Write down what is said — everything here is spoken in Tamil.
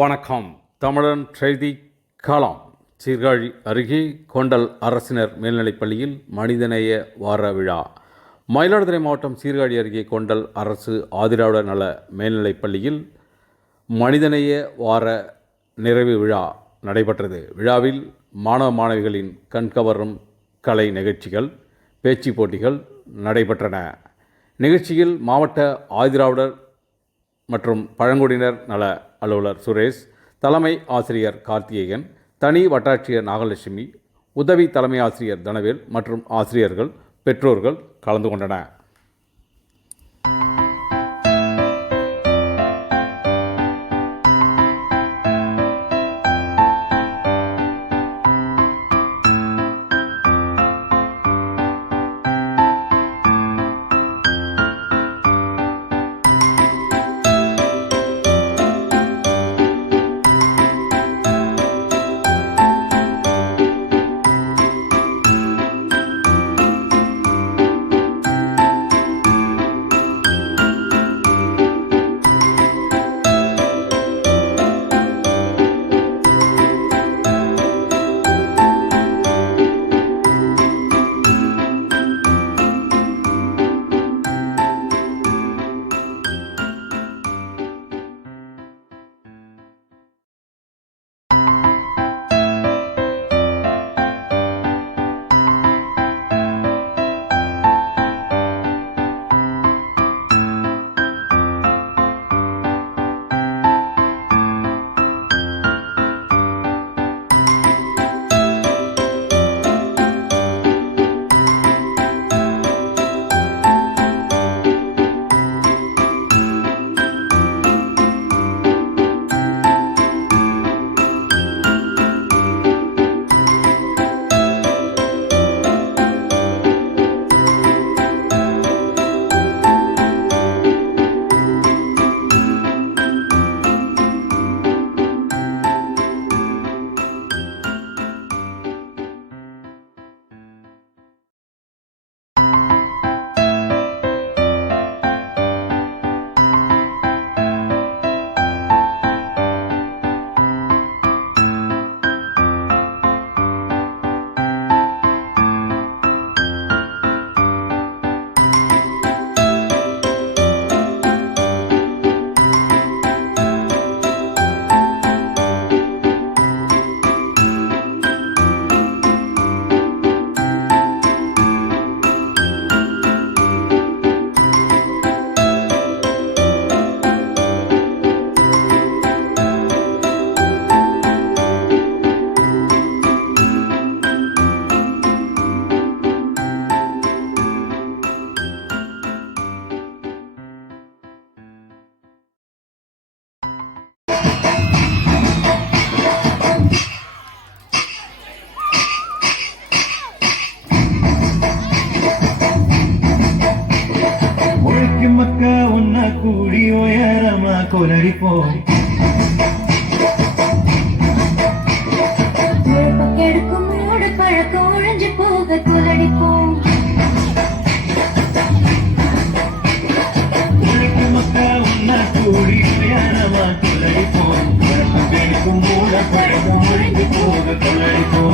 வணக்கம். தமிழன் செய்தி காலம் சீர்காழி அருகே கொண்டல் அரசினர் மேல்நிலைப்பள்ளியில் மனிதநேய வார விழா. மயிலாடுதுறை மாவட்டம் சீர்காழி அருகே கொண்டல் அரசு ஆதிராவிட நல மேல்நிலைப்பள்ளியில் மனிதநேய வார நிறைவு விழா. நடைபெற்றது. விழாவில் மாணவ மாணவிகளின் கண்கவரும் கலை நிகழ்ச்சிகள் பேச்சு போட்டிகள் நடைபெற்றன. நிகழ்ச்சியில் மாவட்ட ஆதிராவிடர் மற்றும் பழங்குடியினர் நல அலுவலர் சுரேஷ் தலைமை ஆசிரியர் கார்த்திகேயன் தனி வட்டாட்சியர் நாகலட்சுமி உதவி தலைமை ஆசிரியர் தனவேல் மற்றும் ஆசிரியர்கள் பெற்றோர்கள் கலந்து கொண்டனர். പുലരിപ്പോയി കിടക്കും മൂട് പഴക്കം ഒഴിഞ്ഞു പോക കുലടിപ്പോ കുലടിപ്പോ മൂടപ്പഴക്കം ഒഴിഞ്ഞു പോക കുലടിപ്പോ